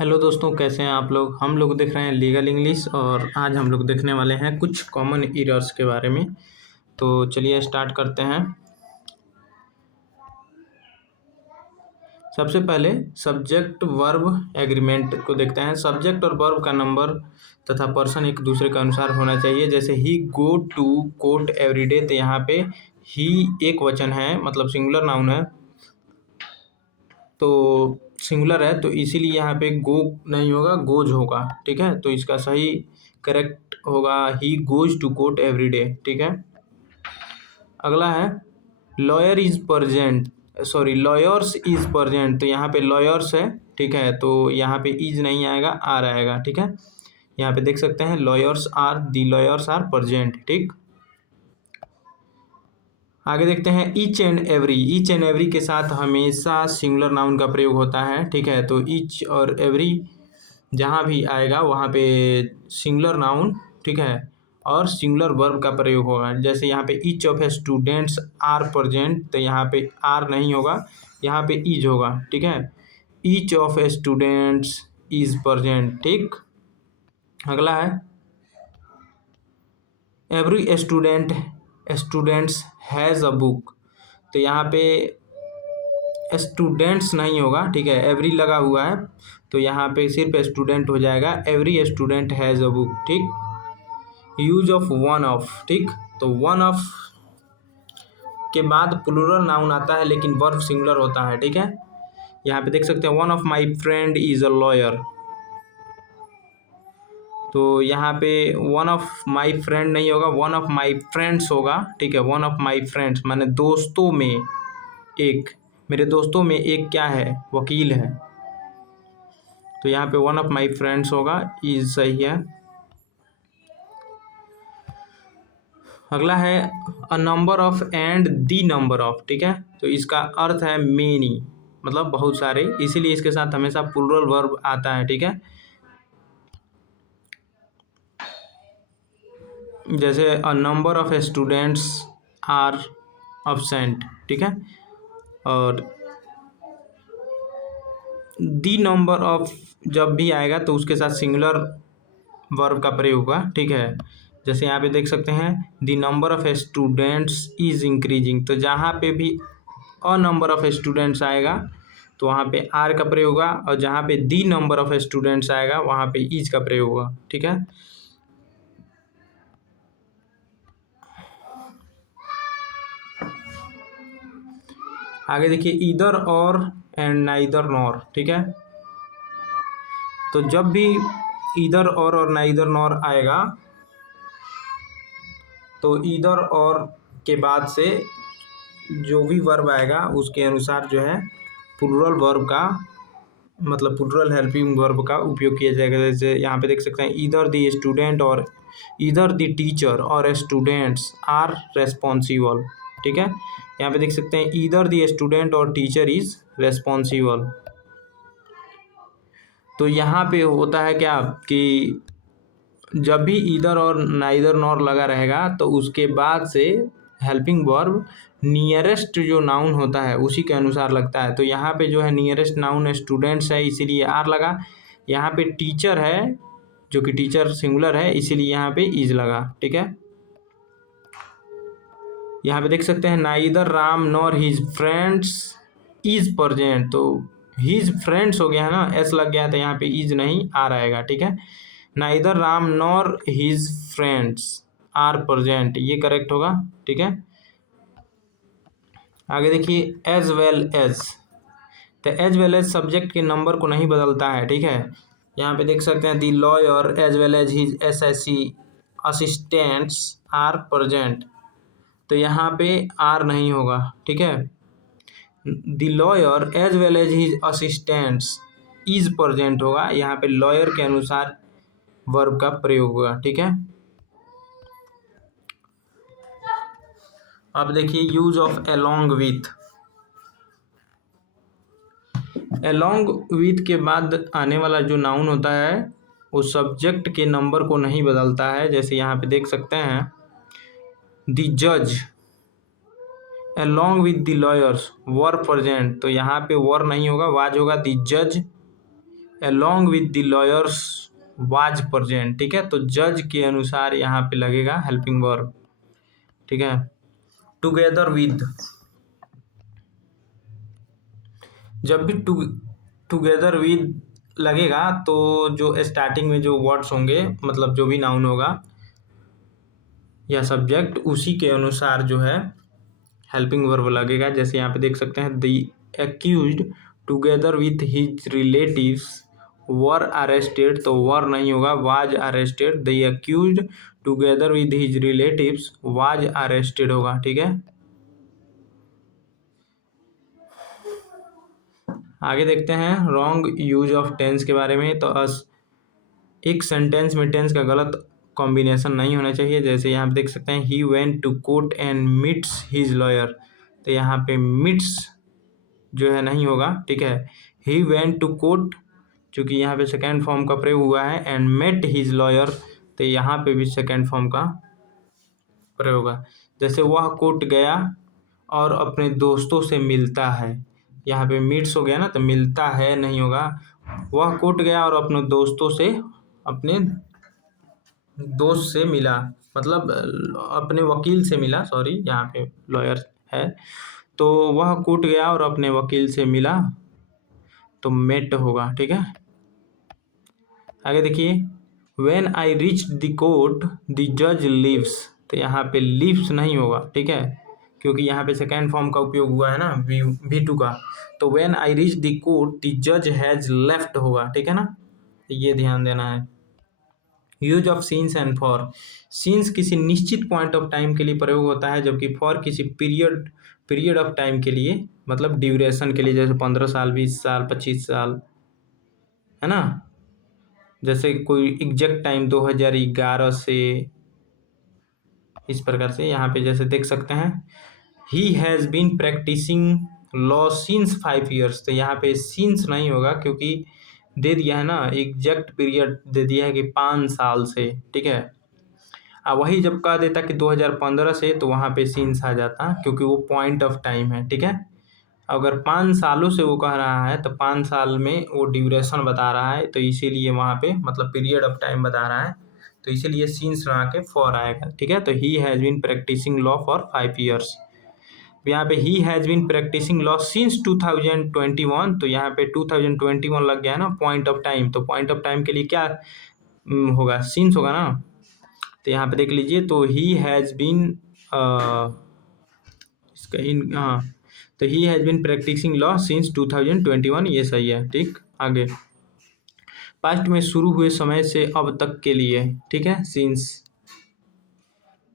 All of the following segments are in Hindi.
हेलो दोस्तों, कैसे हैं आप लोग। हम लोग देख रहे हैं लीगल इंग्लिश और आज हम लोग देखने वाले हैं कुछ कॉमन एरर्स के बारे में। तो चलिए स्टार्ट करते हैं। सबसे पहले सब्जेक्ट वर्ब एग्रीमेंट को देखते हैं। सब्जेक्ट और वर्ब का नंबर तथा पर्सन एक दूसरे के अनुसार होना चाहिए। जैसे ही गो टू कोर्ट एवरीडे, तो यहाँ पे ही एक वचन है, मतलब सिंगुलर नाउन है, तो सिंगुलर है, तो इसीलिए यहाँ पे गो नहीं होगा, गोज होगा। ठीक है, तो इसका सही करेक्ट होगा he goes to court everyday. ठीक है, अगला है lawyer is present, sorry lawyers is present, तो यहाँ पे लॉयर्स है। ठीक है, तो यहाँ पे इज नहीं आएगा, आर आएगा। ठीक है, यहाँ पे देख सकते हैं lawyers are, the lawyers are present. ठीक, आगे देखते हैं each and every. Each and every के साथ हमेशा सिंगुलर नाउन का प्रयोग होता है। ठीक है, तो ईच और एवरी जहाँ भी आएगा वहाँ पे सिंगुलर नाउन, ठीक है, और सिंगुलर वर्ब का प्रयोग होगा। जैसे यहाँ पे each of students are present, तो यहाँ पे आर नहीं होगा, यहाँ पे इज होगा। ठीक है, each of students is present. ठीक, अगला है every students has a book, तो यहाँ पे स्टूडेंट्स नहीं होगा। ठीक है, एवरी लगा हुआ है, तो यहाँ पे सिर्फ स्टूडेंट हो जाएगा। Every student has a book. ठीक, यूज ऑफ वन ऑफ। ठीक, तो वन ऑफ के बाद प्लूरल नाउन आता है, लेकिन वर्ब सिंगुलर होता है। ठीक है, यहाँ पे देख सकते हैं one of my friend is a lawyer, तो यहाँ पे वन ऑफ माई फ्रेंड नहीं होगा, वन ऑफ माई फ्रेंड्स होगा। ठीक है, वन ऑफ माई फ्रेंड्स माने दोस्तों में एक, मेरे दोस्तों में एक क्या है, वकील है, तो यहाँ पे वन ऑफ माई फ्रेंड्स होगा, इज सही है। अगला है अ number of and the number of. ठीक है, तो इसका अर्थ है मेनी, मतलब बहुत सारे, इसीलिए इसके साथ हमेशा प्लूरल वर्ब आता है। ठीक है, जैसे a number of students are absent. ठीक है, और दी नंबर ऑफ जब भी आएगा तो उसके साथ सिंगुलर वर्ब का प्रयोग होगा। ठीक है, जैसे यहाँ पे देख सकते हैं the number of students is increasing, तो जहाँ पे भी अ नंबर ऑफ स्टूडेंट्स आएगा तो वहाँ पे आर का प्रयोग होगा, और जहाँ पे दी नंबर ऑफ स्टूडेंट्स आएगा वहाँ पे इज का प्रयोग होगा। ठीक है, आगे देखिए ईदर और एंड नाइदर नॉर। ठीक है, तो जब भी ईदर और नाइदर नॉर आएगा तो ईदर और के बाद से जो भी वर्ब आएगा उसके अनुसार जो है प्लूरल वर्ब का, मतलब प्लूरल हेल्पिंग वर्ब का उपयोग किया जाएगा। जैसे यहाँ पे देख सकते हैं ईदर द स्टूडेंट और ईदर द टीचर और स्टूडेंट्स आर रेस्पॉन्सिबल। ठीक है, यहाँ पे देख सकते हैं ईदर द स्टूडेंट और टीचर इज रेस्पॉन्सिबल, तो यहाँ पे होता है क्या कि जब भी ईदर और नाइदर नॉर लगा रहेगा तो उसके बाद से हेल्पिंग वर्ब नियरेस्ट जो नाउन होता है उसी के अनुसार लगता है। तो यहाँ पे जो है नियरेस्ट नाउन स्टूडेंट्स है, इसीलिए आर लगा। यहाँ पे टीचर है, जो कि टीचर सिंगुलर है, इसीलिए यहाँ पे इज लगा। ठीक है, यहाँ पे देख सकते हैं neither Ram nor his friends is present, तो हिज फ्रेंड्स हो गया है ना, एस लग गया है, तो यहाँ पे इज नहीं आर आएगा। ठीक है, neither Ram nor his friends are present, ये करेक्ट होगा। ठीक है, आगे देखिए एज वेल एज, तो एज वेल एज सब्जेक्ट के नंबर को नहीं बदलता है। ठीक है, यहाँ पे देख सकते हैं the lawyer as well as his SSC assistants are present, तो यहाँ पे आर नहीं होगा। ठीक है, the lawyer as well as his assistants is present होगा, यहाँ पे लॉयर के अनुसार वर्ब का प्रयोग होगा। ठीक है, अब देखिए use of along with. Along with के बाद आने वाला जो नाउन होता है वो सब्जेक्ट के नंबर को नहीं बदलता है। जैसे यहाँ पे देख सकते हैं द जज along with the lawyers were present, तो यहाँ पे वर नहीं होगा, वाज होगा। द जज along with the lawyers was present, ठीक है। तो जज के अनुसार यहाँ पे लगेगा हेल्पिंग वर्ब, ठीक है। टुगेदर विद, जब भी टुगेदर विद लगेगा तो जो स्टार्टिंग में जो वर्ड्स होंगे, मतलब जो भी नाउन होगा या सब्जेक्ट, उसी के अनुसार जो है हेल्पिंग वर्ब लगेगा। जैसे यहाँ पे देख सकते हैं, the accused together with his relatives were arrested, तो वर नहीं होगा, was arrested. The accused together with his relatives was arrested होगा, ठीक है। आगे देखते हैं रॉन्ग यूज ऑफ टेंस के बारे में। तो एक सेंटेंस में टेंस का गलत कॉम्बिनेशन नहीं होना चाहिए। जैसे यहाँ पे देख सकते हैं, he went to court and meets his lawyer, तो यहाँ पे मीट्स जो है नहीं होगा, ठीक है। ही वेंट टू कोर्ट, चूँकि यहाँ पे सेकेंड फॉर्म का प्रयोग हुआ है, एंड मेट हिज लॉयर, तो यहाँ पे भी सेकेंड फॉर्म का प्रयोग होगा। जैसे वह कोर्ट गया और अपने दोस्तों से मिलता है, यहाँ पे मीट्स हो गया ना, तो मिलता है नहीं होगा। वह कोर्ट गया और अपने दोस्तों से, अपने दोस्त से मिला, मतलब अपने वकील से मिला, सॉरी यहाँ पे लॉयर है। तो वह कोर्ट गया और अपने वकील से मिला, तो मेट होगा, ठीक है। आगे देखिए, when I reach the court the जज लीव्स, तो यहाँ पे लीव्स नहीं होगा, ठीक है, क्योंकि यहाँ पे सेकेंड फॉर्म का उपयोग हुआ है ना V2 का। तो when I reach the court the जज हैज लेफ्ट होगा, ठीक है ना, ये ध्यान देना है। Use of scenes and for, scenes किसी निश्चित पॉइंट ऑफ टाइम के लिए प्रयोग होता है, जबकि फॉर किसी पीरियड ऑफ टाइम के लिए, मतलब ड्यूरेशन के लिए, जैसे 15 साल, 20 साल, 25 साल, है ना। जैसे कोई एग्जैक्ट टाइम 2011 से, इस प्रकार से। यहाँ पे जैसे देख सकते हैं, he has been practicing law since 5 years, तो यहाँ पे सिंस नहीं होगा, क्योंकि दे दिया है ना, एग्जैक्ट पीरियड दे दिया है कि 5 साल से, ठीक है। अब वही जब कह देता कि 2015 से, तो वहाँ पे सिंस आ जाता, क्योंकि वो पॉइंट ऑफ टाइम है, ठीक है। अगर 5 सालों से वो कह रहा है, तो 5 साल में वो ड्यूरेशन बता रहा है, तो इसीलिए वहाँ पे मतलब पीरियड ऑफ टाइम बता रहा है, तो इसीलिए सिंस ना के फॉर आएगा, ठीक है। तो he has been practicing law for 5 years। यहाँ पे he has been practicing law since 2021, तो यहाँ पे 2021 लग गया है ना पॉइंट ऑफ टाइम, तो पॉइंट ऑफ टाइम के लिए क्या होगा, सिंस होगा ना। तो यहाँ पे देख लीजिए, तो ही हैज़ बीन हाँ, तो he has been practicing law since 2021, ये सही है, ठीक। आगे, पास्ट में शुरू हुए समय से अब तक के लिए, ठीक है, सिंस।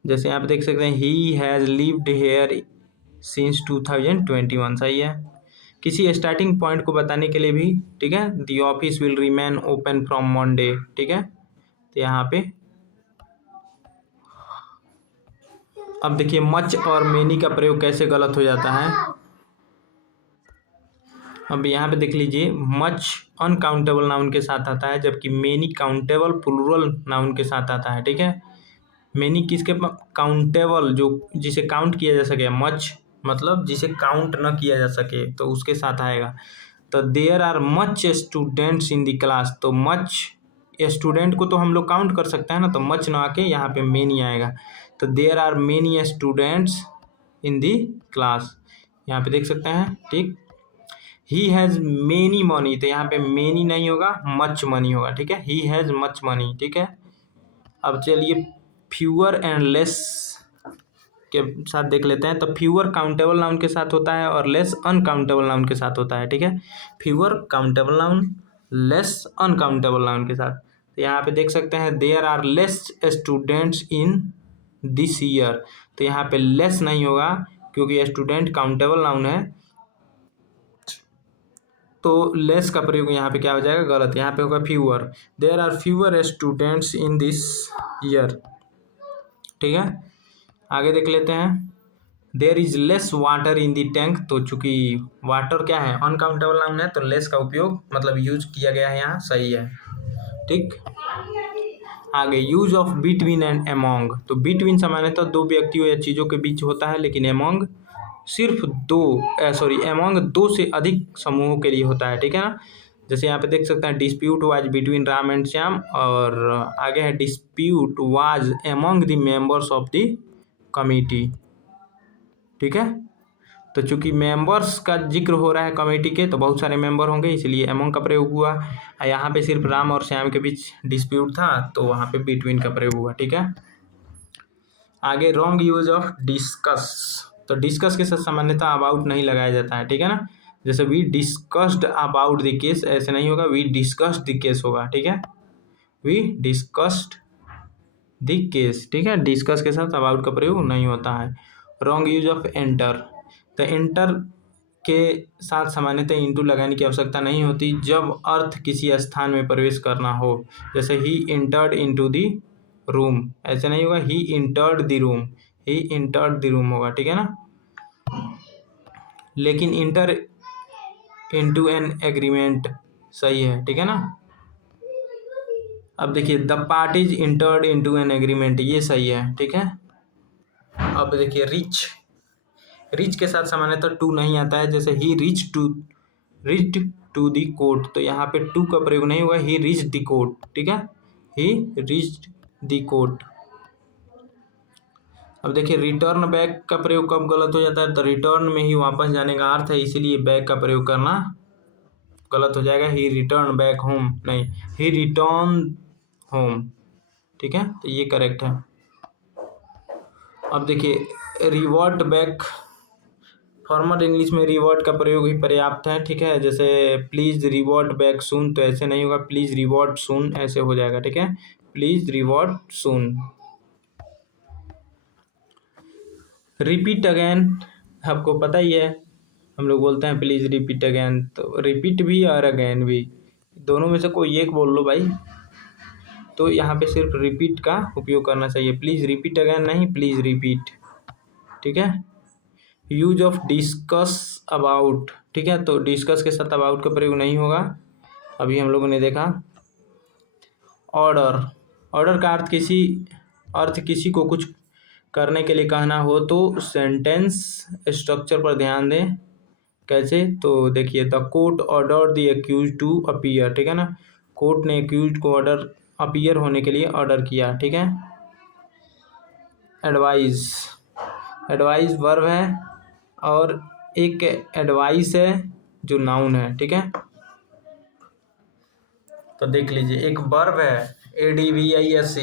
जैसे यहाँ पे देख सकते हैं, he has lived here since 2021, सही है। किसी स्टार्टिंग पॉइंट को बताने के लिए भी, ठीक है, the office will remain open from Monday, ठीक है। तो यहाँ पे अब देखिए, मच और मेनी का प्रयोग कैसे गलत हो जाता है। अब यहाँ पे देख लीजिए, मच अनकाउंटेबल नाउन के साथ आता है, जबकि मेनी काउंटेबल प्लूरल नाउन के साथ आता है, ठीक है। मेनी किसके काउंटेबल, जो जिसे काउंट किया जा सके, मच मतलब जिसे काउंट न किया जा सके, तो उसके साथ आएगा। तो there are much students in the class, तो मच स्टूडेंट को तो हम लोग काउंट कर सकते हैं ना, तो मच ना आके यहाँ पे मेनी आएगा। तो there are many students in the class, यहाँ पे देख सकते हैं, ठीक। ही हैज़ मेनी मनी, तो यहाँ पे मेनी नहीं होगा, मच मनी होगा, ठीक है। ही हैज़ मच मनी, ठीक है। अब चलिए फ्यूअर एंड लेस के साथ देख लेते हैं। तो फ्यूअर काउंटेबल नाउन के साथ होता है और लेस अनकाउंटेबल नाउन के साथ होता है, ठीक है। Fewer countable noun, less uncountable noun के साथ। तो यहाँ पे देख सकते हैं, there are less students in this year, तो यहाँ पे लेस नहीं होगा, क्योंकि स्टूडेंट काउंटेबल नाउन है, तो लेस का प्रयोग यहाँ पे क्या हो जाएगा, गलत। यहाँ पे होगा fewer, there are fewer students in this year, ठीक है। आगे देख लेते हैं, there is less water in the tank, तो चूंकि वाटर क्या है, अनकाउंटेबल नाउन है, तो लेस का उपयोग मतलब यूज किया गया है यहाँ, सही है, ठीक। आगे, use of between and among, तो बिटवीन सामान्यतः दो व्यक्तियों या चीज़ों के बीच होता है, लेकिन एमोंग सिर्फ एमोंग 2 से अधिक समूहों के लिए होता है, ठीक है ना। जैसे यहाँ पे देख सकते हैं dispute was between Ram and Shyam, और आगे है dispute was among the members of the committee. ठीक है, तो चूंकि मेंबर्स का जिक्र हो रहा है कमेटी के, तो बहुत सारे मेंबर होंगे, इसलिए एमंग का प्रयोग हुआ। यहाँ पे सिर्फ राम और श्याम के बीच डिस्प्यूट था, तो वहाँ पे बिटवीन का प्रयोग हुआ। ठीक है, आगे रॉन्ग यूज ऑफ डिस्कस। तो डिस्कस के साथ सामान्यतः अबाउट नहीं लगाया जाता है। ठीक है ना, जैसे we discussed about the case, ऐसे नहीं होगा, वी डिस्कस्ड द केस होगा। ठीक है, वी डिस्कस्ड द केस। ठीक है, डिस्कस के साथ अबाउट का प्रयोग नहीं होता है। Wrong use of enter. तो एंटर के साथ सामान्यतः इंटू लगाने की आवश्यकता नहीं होती जब अर्थ किसी स्थान में प्रवेश करना हो। जैसे ही इंटर्ड इनटू द रूम, ऐसे नहीं होगा, he entered the room, he entered the room होगा। ठीक है ना, लेकिन इंटर इनटू एन एग्रीमेंट सही है। ठीक है ना, अब देखिए the parties entered into an agreement, ये सही है। ठीक है, अब देखिए रिच। रिच के साथ सामान्यतः टू नहीं आता है, जैसे ही रिच्ड टू दी कोर्ट, तो यहाँ पे टू का प्रयोग नहीं हुआ, ही रिच्ड दी कोर्ट। ठीक है, ही रिच्ड दी कोर्ट। अब देखिए रिटर्न बैक का प्रयोग कब गलत हो जाता है, तो रिटर्न में ही वापस जाने का अर्थ है, इसीलिए बैक का प्रयोग करना गलत हो जाएगा। ही रिटर्न बैक होम नहीं, ही रिटर्न होम। ठीक है, तो ये करेक्ट है। अब देखिए रिवर्ट बैक, फॉर्मल इंग्लिश में रिवर्ट का प्रयोग ही पर्याप्त है। ठीक है, जैसे प्लीज रिवर्ट बैक सून, तो ऐसे नहीं होगा, प्लीज रिवर्ट सून ऐसे हो जाएगा। ठीक है, please revert soon. Repeat again, आपको पता ही है, हम लोग बोलते हैं प्लीज रिपीट अगेन, तो रिपीट भी और अगेन भी, दोनों में से कोई एक बोल लो भाई। तो यहाँ पे सिर्फ रिपीट का उपयोग करना चाहिए, प्लीज रिपीट अगेन नहीं, प्लीज रिपीट। ठीक है, यूज ऑफ डिस्कस अबाउट। ठीक है, तो डिस्कस के साथ अबाउट का प्रयोग नहीं होगा, अभी हम लोगों ने देखा। ऑर्डर, ऑर्डर का अर्थ किसी को कुछ करने के लिए कहना हो तो सेंटेंस स्ट्रक्चर पर ध्यान दें। कैसे, तो देखिए the court order the accuse to appear. ठीक है ना, कोर्ट ने एक्यूज को ऑर्डर अपीयर होने के लिए ऑर्डर किया। ठीक है, एडवाइस, एडवाइस वर्ब है और एक एडवाइस है जो नाउन है। ठीक है, तो देख लीजिए, एक वर्ब है ADVISE,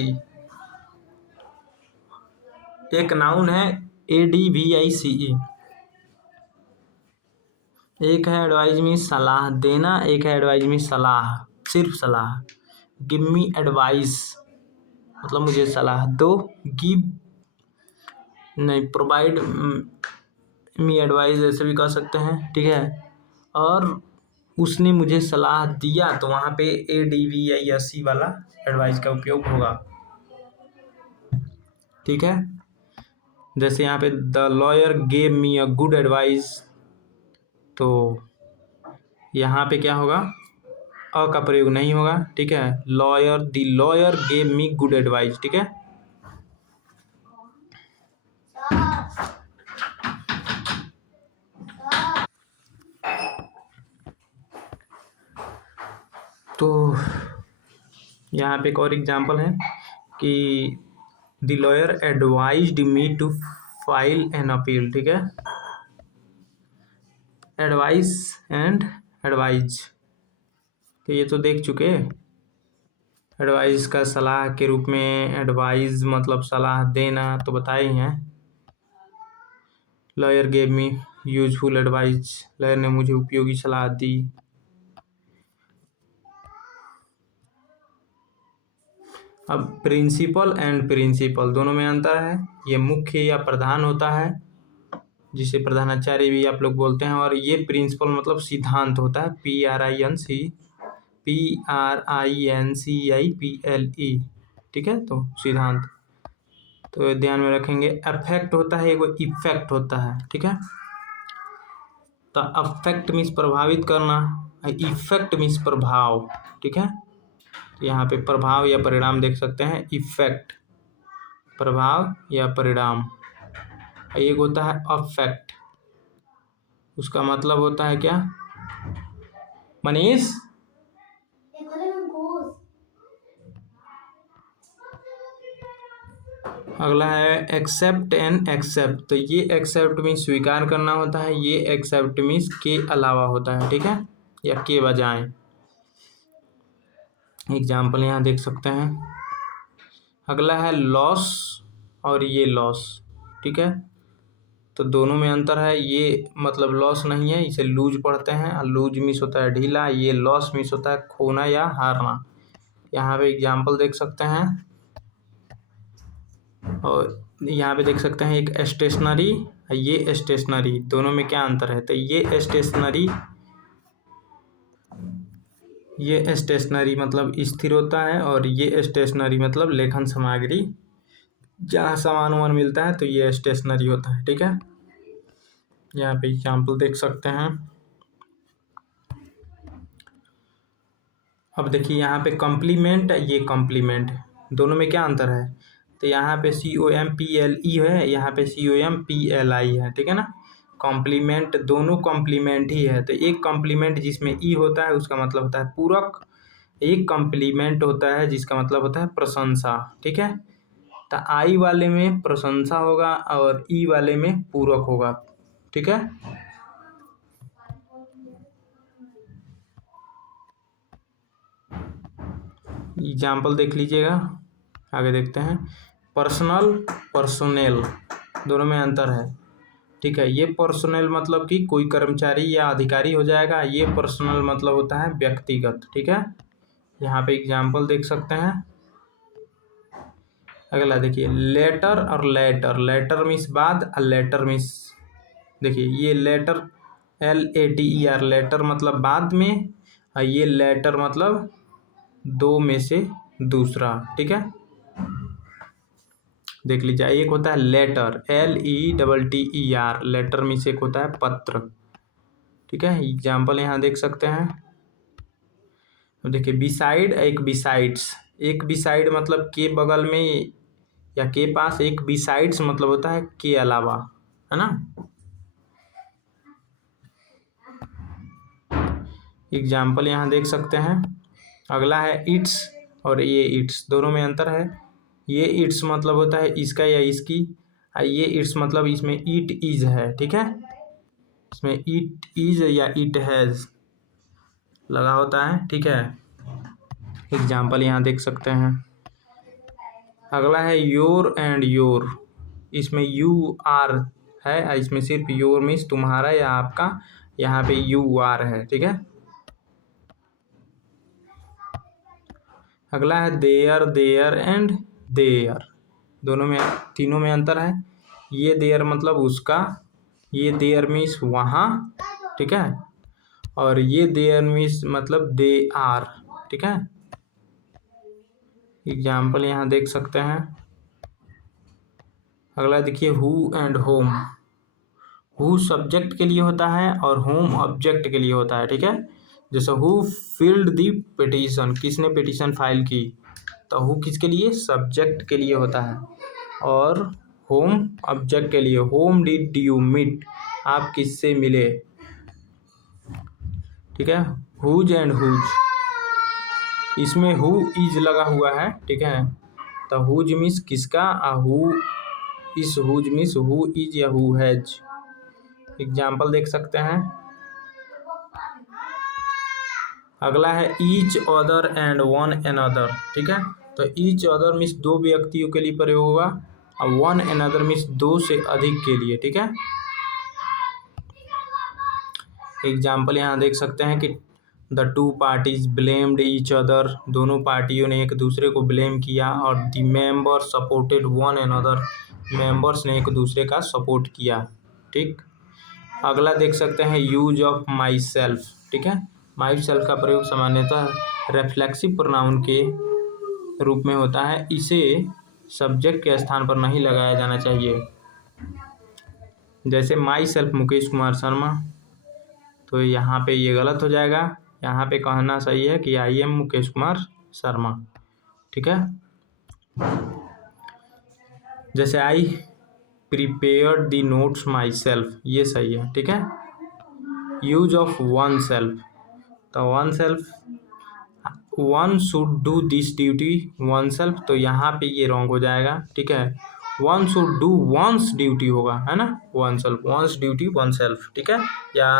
एक नाउन है ADVICE, एक है एडवाइज मी सलाह देना, एक है एडवाइज मी सलाह, सिर्फ सलाह। गिव मी एडवाइस मतलब मुझे सलाह दो, गिव नहीं, प्रोवाइड मी एडवाइस ऐसे भी कह सकते हैं। ठीक है, और उसने मुझे सलाह दिया, तो वहाँ पे ADVISE वाला एडवाइस का उपयोग होगा। ठीक है, जैसे यहाँ पे the lawyer gave me a good advice, तो यहाँ पे क्या होगा, अ का प्रयोग नहीं होगा। ठीक है, lawyer, the lawyer gave me good advice. ठीक है, तो यहाँ पे एक और एग्जांपल है कि the lawyer advised me to file an appeal. ठीक है, एडवाइस एंड एडवाइज, तो ये तो देख चुके। एडवाइस का सलाह के रूप में, एडवाइज मतलब सलाह देना, तो बताए ही हैं। Lawyer gave me useful advice, lawyer ने मुझे उपयोगी सलाह दी। अब प्रिंसिपल एंड प्रिंसिपल दोनों में अंतर है। ये मुख्य या प्रधान होता है, जिसे प्रधानाचार्य भी आप लोग बोलते हैं, और ये प्रिंसिपल मतलब सिद्धांत होता है, PRINCIPLE। ठीक है, तो सिद्धांत, तो ध्यान में रखेंगे। अफेक्ट होता है, एगो इफेक्ट होता है। ठीक है, तो अफेक्ट मीन्स प्रभावित करना, इफेक्ट मीन्स प्रभाव। ठीक है, तो यहाँ पे प्रभाव या परिणाम देख सकते हैं, इफेक्ट प्रभाव या परिणाम। एक होता है अफेक्ट, उसका मतलब होता है क्या मनीष, अगला है एक्सेप्ट एंड एक्सेप्ट। तो ये एक्सेप्ट मीन्स स्वीकार करना होता है, ये एक्सेप्ट मीन्स के अलावा होता है, ठीक है, या के बजाय। एग्जाम्पल यहाँ देख सकते हैं। अगला है लॉस और ये लॉस, ठीक है, तो दोनों में अंतर है। ये मतलब लॉस नहीं है, इसे लूज पढ़ते हैं, और लूज मीन्स होता है ढीला, ये लॉस मीन्स होता है खोना या हारना। यहाँ पे एग्जाम्पल देख सकते हैं, और यहाँ पे देख सकते हैं एक स्टेशनरी, ये स्टेशनरी, दोनों में क्या अंतर है। तो ये स्टेशनरी मतलब स्थिर होता है, और ये स्टेशनरी मतलब लेखन सामग्री, जहाँ सामान वामान मिलता है तो ये स्टेशनरी होता है, ठीक है। यहाँ पे एग्जाम्पल देख सकते हैं। अब देखिए यहाँ पे कॉम्प्लीमेंट, ये कॉम्प्लीमेंट, दोनों में क्या अंतर है। तो यहाँ पे COMPLE है, यहाँ पे COMPLI है, ठीक है ना। कॉम्प्लीमेंट, दोनों कॉम्प्लीमेंट ही है। तो एक कॉम्प्लीमेंट जिसमें ई होता है उसका मतलब होता है पूरक, एक कॉम्प्लीमेंट होता है जिसका मतलब होता है प्रशंसा, ठीक है। तो आई वाले में प्रशंसा होगा और ई वाले में पूरक होगा, ठीक है। एग्जाम्पल देख लीजिएगा, आगे देखते हैं। पर्सनल, पर्सोनेल, दोनों में अंतर है, ठीक है। ये पर्सोनेल मतलब कि कोई कर्मचारी या अधिकारी हो जाएगा, ये पर्सनल मतलब होता है व्यक्तिगत, ठीक है। यहाँ पे एग्जाम्पल देख सकते हैं। अगला देखिए लेटर और लेटर, लेटर मीन्स बाद और लेटर मीन्स, देखिए ये लेटर LATER, लेटर मतलब बाद में, और ये लेटर मतलब दो में से दूसरा, ठीक है। देख लीजिए, एक होता है लेटर LETTER, लेटर मीन्स एक होता है पत्र, ठीक है। एग्जाम्पल यहाँ देख सकते हैं। अब देखिए बिसाइड, एक बिसाइड्स, एक बिसाइड मतलब के बगल में या के पास, एक बिसाइड्स मतलब होता है के अलावा, है ना। एग्जाम्पल यहाँ देख सकते हैं। अगला है इट्स और ये इट्स, दोनों में अंतर है। ये इट्स मतलब होता है इसका या इसकी, और ये इट्स मतलब इसमें इट इज है, ठीक है। इसमें इट इज या इट हैज लगा होता है, ठीक है। एग्जाम्पल यहाँ देख सकते हैं। अगला है योर एंड योर, इसमें यू आर है और इसमें सिर्फ योर मीन्स तुम्हारा या आपका, यहाँ पे यू आर है, ठीक है। अगला है देयर, देयर एंड देयर, दोनों में, तीनों में अंतर है। ये देयर मतलब उसका, ये देयर मीन्स वहाँ, ठीक है, और ये देयर मीन्स मतलब दे आर, ठीक है। एग्जाम्पल यहाँ देख सकते हैं। अगला देखिए who and home, who subject के लिए होता है और होम ऑब्जेक्ट के लिए होता है, ठीक है। जैसे हु फिल्ड दी पिटीशन, किसने पिटीशन फाइल की, तो हु किसके लिए, सब्जेक्ट के लिए होता है, और होम ऑब्जेक्ट के लिए। होम डिड यू मीट, आप किससे मिले, ठीक है। हुज एंड हुज, इसमें हु इज लगा हुआ है, ठीक है, तो हुज मीन्स किसका, हु इस हुज मीन्स हु इज या हु हैज। एग्जाम्पल देख सकते हैं। अगला है each other and one another, ठीक है। तो ईच अदर मीन्स दो व्यक्तियों के लिए प्रयोग होगा, और वन अनदर मीन्स दो से अधिक के लिए, ठीक है। एग्जाम्पल यहाँ देख सकते हैं कि the two parties blamed each other, दोनों पार्टियों ने एक दूसरे को ब्लेम किया, और the members supported one another, members ने एक दूसरे का सपोर्ट किया, ठीक। अगला देख सकते हैं यूज ऑफ माई सेल्फ, ठीक है। माई सेल्फ का प्रयोग सामान्यतः रेफ्लेक्सिव प्रोनाउन के रूप में होता है, इसे सब्जेक्ट के स्थान पर नहीं लगाया जाना चाहिए। जैसे माई सेल्फ मुकेश कुमार शर्मा, तो यहाँ पे ये गलत हो जाएगा, यहाँ पे कहना सही है कि आई एम मुकेश कुमार शर्मा, ठीक है। जैसे आई prepared the notes my self, ये सही है, ठीक है। यूज ऑफ वन सेल्फ, तो one self, one should do this duty one self, तो यहाँ पे ये रॉन्ग हो जाएगा, ठीक है। One should do once duty होगा, है ना, one self, once duty one self, ठीक है, या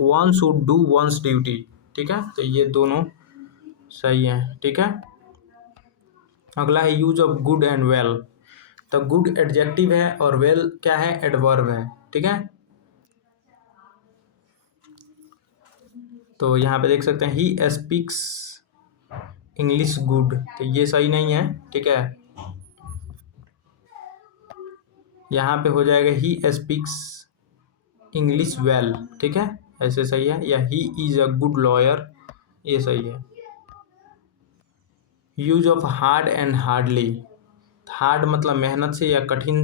one should do once duty, ठीक है, तो ये दोनों सही है, ठीक है। अगला है use of good and well. तो गुड एडजेक्टिव है और वेल क्या है, एडवर्ब है, ठीक है। तो यहाँ पे देख सकते हैं ही स्पीक्स इंग्लिश गुड, तो ये सही नहीं है, ठीक है। यहाँ पे हो जाएगा ही स्पीक्स इंग्लिश वेल, ठीक है, ऐसे सही है, या he is a good lawyer, ये सही है। Use of hard and hardly. Hard मतलब मेहनत से या कठिन,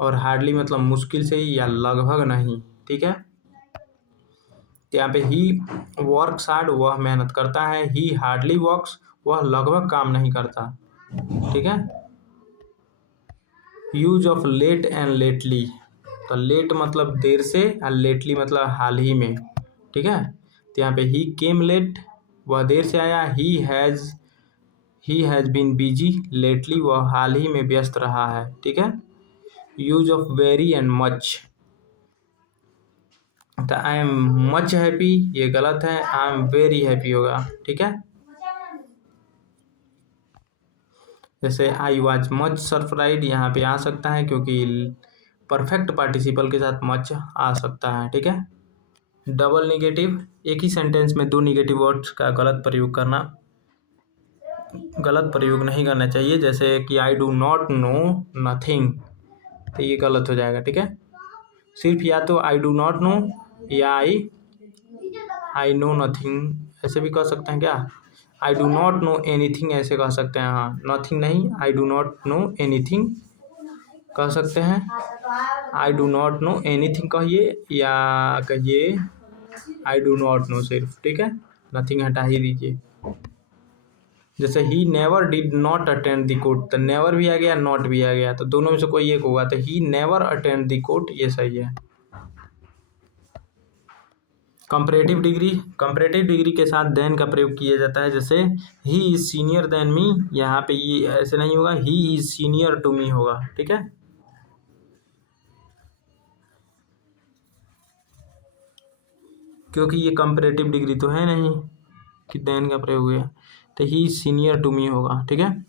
और हार्डली मतलब मुश्किल से या लगभग नहीं, ठीक है। यहाँ पे ही वर्क्स हार्ड, वह मेहनत करता है, ही हार्डली वर्क्स, वह लगभग काम नहीं करता, ठीक है। Use of late and lately. तो लेट मतलब देर से और लेटली मतलब हाल ही में, ठीक है। तो यहाँ पे ही केम लेट, वह देर से आया, he has been busy lately, वह हाल ही में व्यस्त रहा है, ठीक है। Use of very and much. तो आई एम मच हैप्पी, ये गलत है, आई एम वेरी हैप्पी होगा, ठीक है। जैसे आई वॉज मच सरप्राइज, यहाँ पे आ सकता है क्योंकि परफेक्ट पार्टिसिपल के साथ मच आ सकता है, ठीक है। डबल निगेटिव, एक ही सेंटेंस में दो निगेटिव वर्ड्स का गलत प्रयोग नहीं करना चाहिए, जैसे कि I do not know nothing, तो ये गलत हो जाएगा, ठीक है। सिर्फ या तो आई डू नॉट नो या आई नो नथिंग, ऐसे भी कह सकते हैं क्या, I do not know anything ऐसे कह सकते हैं, हाँ, नथिंग नहीं, I do not know anything कह सकते हैं, I do not know anything कहिए, या कहिए आई डू नॉट नो सिर्फ, ठीक है, नथिंग हटा ही दीजिए। जैसे he never did not attend the court, तो नेवर भी आ गया, नॉट भी आ गया, तो दोनों में से कोई एक होगा, तो he never attend the court, ये सही है। कंपैरेटिव डिग्री के साथ देन का प्रयोग किया जाता है, जैसे he is senior than me, यहाँ पे ये ऐसे नहीं होगा, he is senior to me होगा, ठीक है। क्योंकि ये कंपैरेटिव डिग्री तो है नहीं कि देन का प्रयोग हुआ, तो he is senior to me होगा, ठीक है।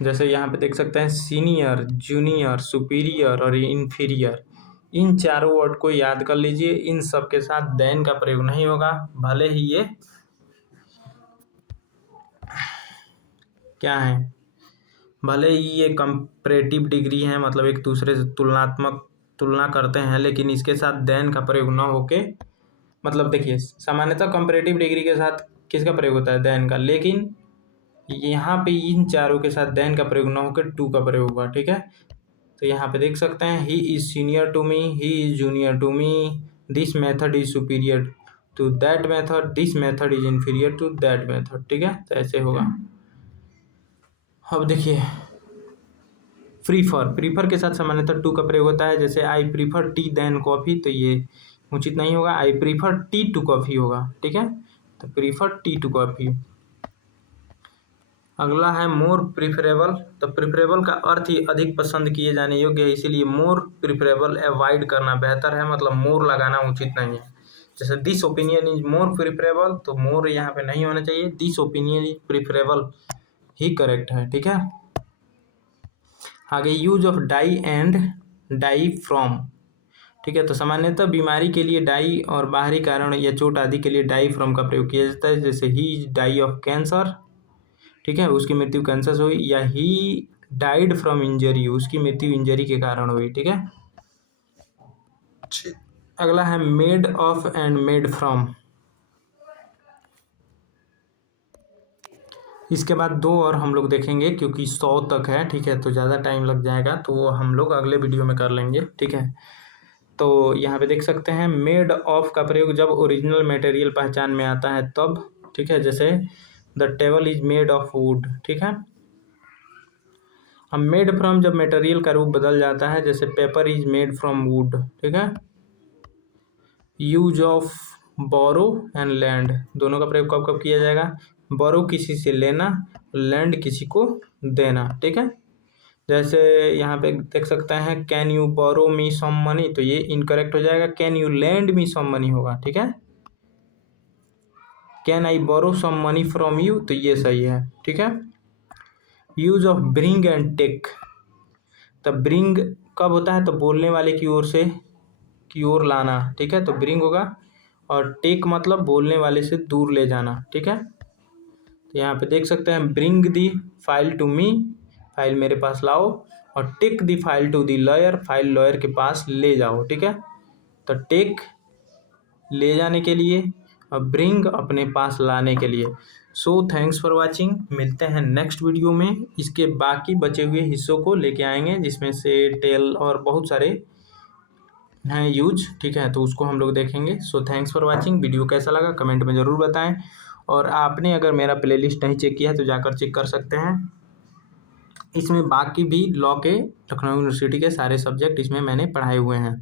जैसे यहाँ पे देख सकते हैं सीनियर, जूनियर, सुपीरियर और इन्फीरियर, इन चारों वर्ड को याद कर लीजिए, इन सब के साथ देन का प्रयोग नहीं होगा, भले ही ये क्या है, भले ही ये कंपैरेटिव डिग्री है, मतलब एक दूसरे से तुलना करते हैं, लेकिन इसके साथ देन का प्रयोग न होके, मतलब देखिए सामान्यतः कंपैरेटिव डिग्री के साथ किसका प्रयोग होता है, देन का, लेकिन यहाँ पे इन चारों के साथ देन का प्रयोग न होकर टू का प्रयोग हुआ, ठीक है। तो यहाँ पे देख सकते हैं he is senior to me, he is junior to me, this method is superior to that method, this method is inferior to that method, ठीक है, तो ऐसे होगा। अब देखिए प्रीफर के साथ सामान्यतः टू का प्रयोग होता है, जैसे I prefer tea than coffee, तो ये उचित नहीं होगा, I prefer tea to coffee होगा, ठीक है, तो प्रीफर टी टू कॉफ़ी। अगला है मोर प्रिफरेबल। तो प्रिफरेबल का अर्थ ही अधिक पसंद किए जाने योग्य है, इसीलिए मोर प्रिफरेबल अवॉइड करना बेहतर है, मतलब मोर लगाना उचित नहीं है। जैसे this opinion is more preferable, तो मोर यहाँ पे नहीं होना चाहिए, दिस ओपिनियन इज प्रिफरेबल ही करेक्ट है, ठीक है। आगे use of die and die from, ठीक है। तो सामान्यतः बीमारी के लिए डाई और बाहरी कारण या चोट आदि के लिए डाई फ्रॉम का प्रयोग किया जाता है, जैसे ही डाई ऑफ कैंसर, ठीक है, उसकी मृत्यु कैंसर से हुई, या ही डाइड फ्रॉम इंजरी, उसकी मृत्यु इंजरी के कारण हुई, ठीक है। अगला है made of and made from. इसके बाद दो और हम लोग देखेंगे, क्योंकि 100 तक है, ठीक है, तो ज़्यादा टाइम लग जाएगा, तो वो हम लोग अगले वीडियो में कर लेंगे, ठीक है। तो यहाँ पे देख सकते हैं मेड ऑफ का प्रयोग जब ओरिजिनल मटेरियल पहचान में आता है तब, ठीक है, जैसे the table is made of would, ठीक है। अब मेड फ्रॉम जब मटेरियल का रूप बदल जाता है, जैसे paper is made from wood, ठीक है। Use of borrow and lend, दोनों का प्रयोग कब कब किया जाएगा, बोरो किसी से लेना, लैंड किसी को देना, ठीक है। जैसे यहाँ पे देख सकते हैं can you borrow me some money, तो ये इनकरेक्ट हो जाएगा, can you lend me some money होगा, ठीक है। Can I borrow some money from you, तो ये सही है, ठीक है। Use of bring and take, तब ब्रिंग कब होता है, तो बोलने वाले की ओर से की ओर लाना, ठीक है, तो ब्रिंग होगा। और टेक मतलब बोलने वाले से दूर ले जाना, ठीक है। तो यहाँ पे देख सकते हैं bring the file to me, file मेरे पास लाओ, और take the file to the lawyer, file lawyer के पास ले जाओ, ठीक है। तो टेक ले जाने के लिए और ब्रिंग अपने पास लाने के लिए। सो थैंक्स फॉर वाचिंग, मिलते हैं नेक्स्ट वीडियो में। इसके बाकी बचे हुए हिस्सों को लेके आएंगे, जिसमें से टेल और बहुत सारे हैं यूज, ठीक है, तो उसको हम लोग देखेंगे। So thanks for watching, video कैसा लगा कमेंट में ज़रूर बताएं, और आपने अगर मेरा प्लेलिस्ट नहीं चेक किया है तो जाकर चेक कर सकते हैं। इसमें बाकी भी लॉ के लखनऊ यूनिवर्सिटी के सारे सब्जेक्ट इसमें मैंने पढ़ाए हुए हैं।